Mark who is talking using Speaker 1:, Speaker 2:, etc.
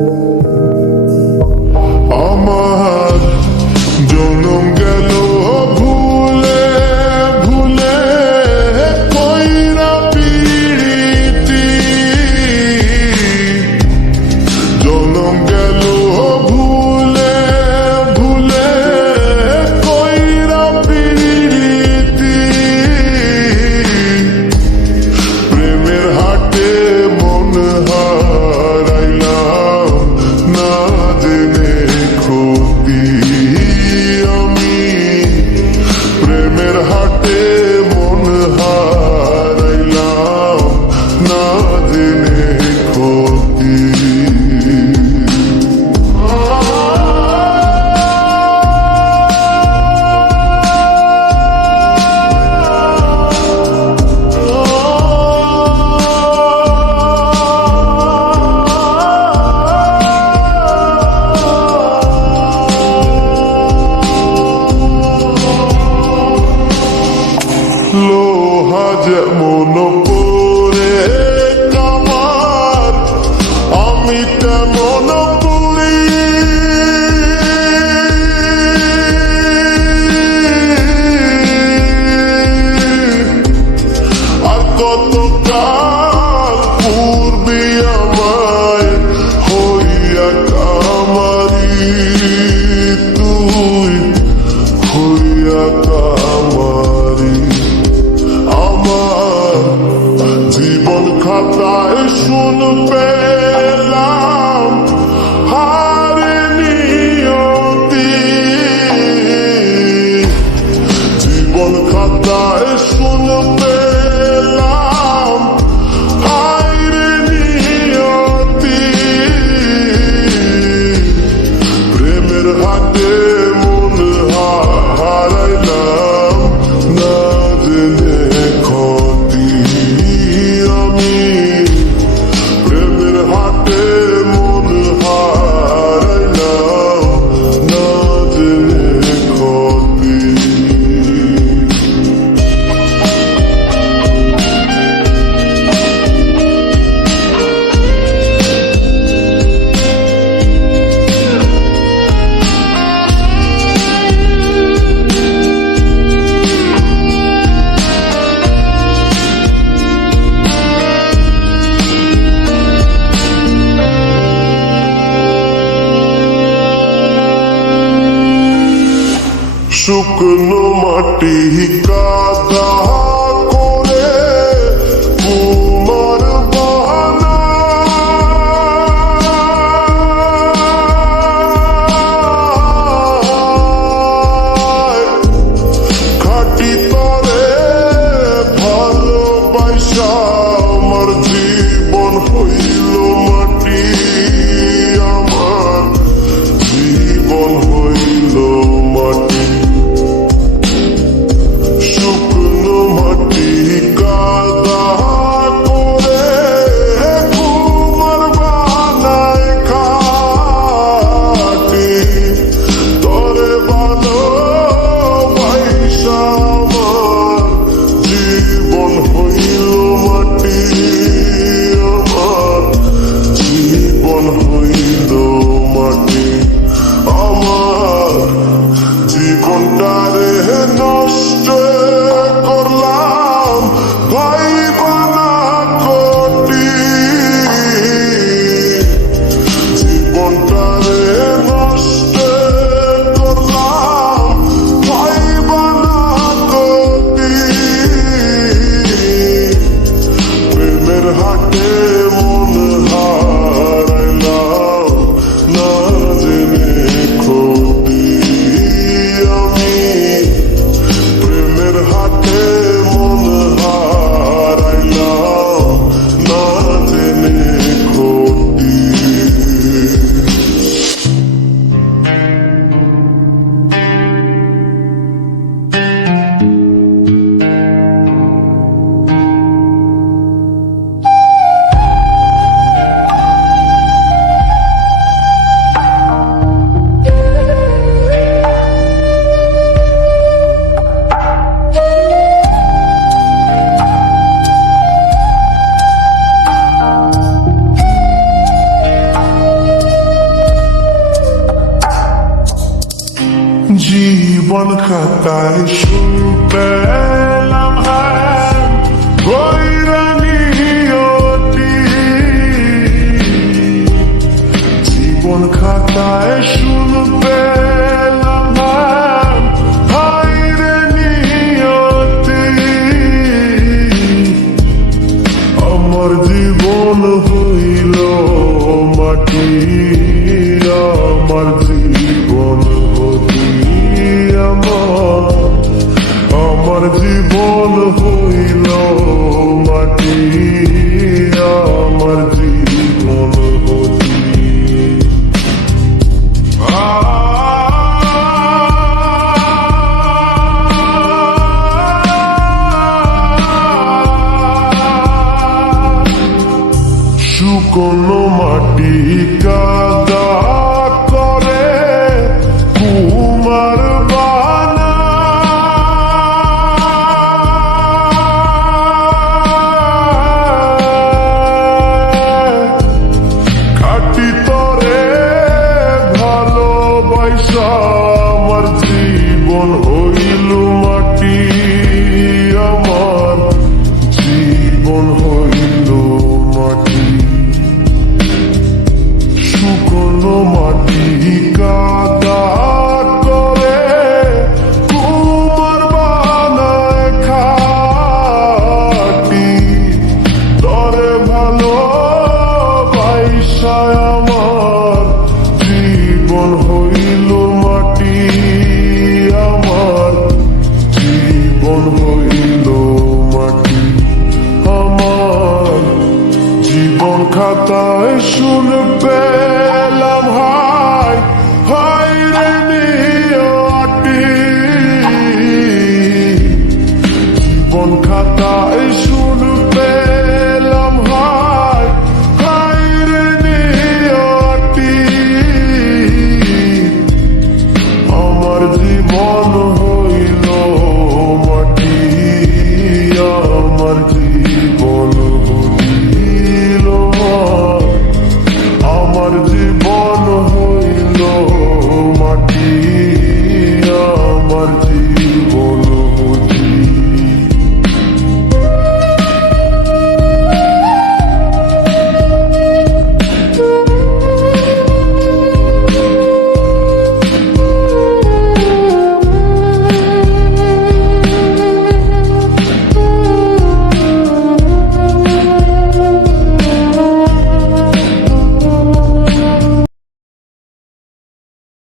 Speaker 1: আমার শুকনো মাটি কাদা know that. জীবন খাতায় সুপেলাম গৈরানি জীবন খাতায় সু মন হইল মাটি। পয়সা আমার জীবন হই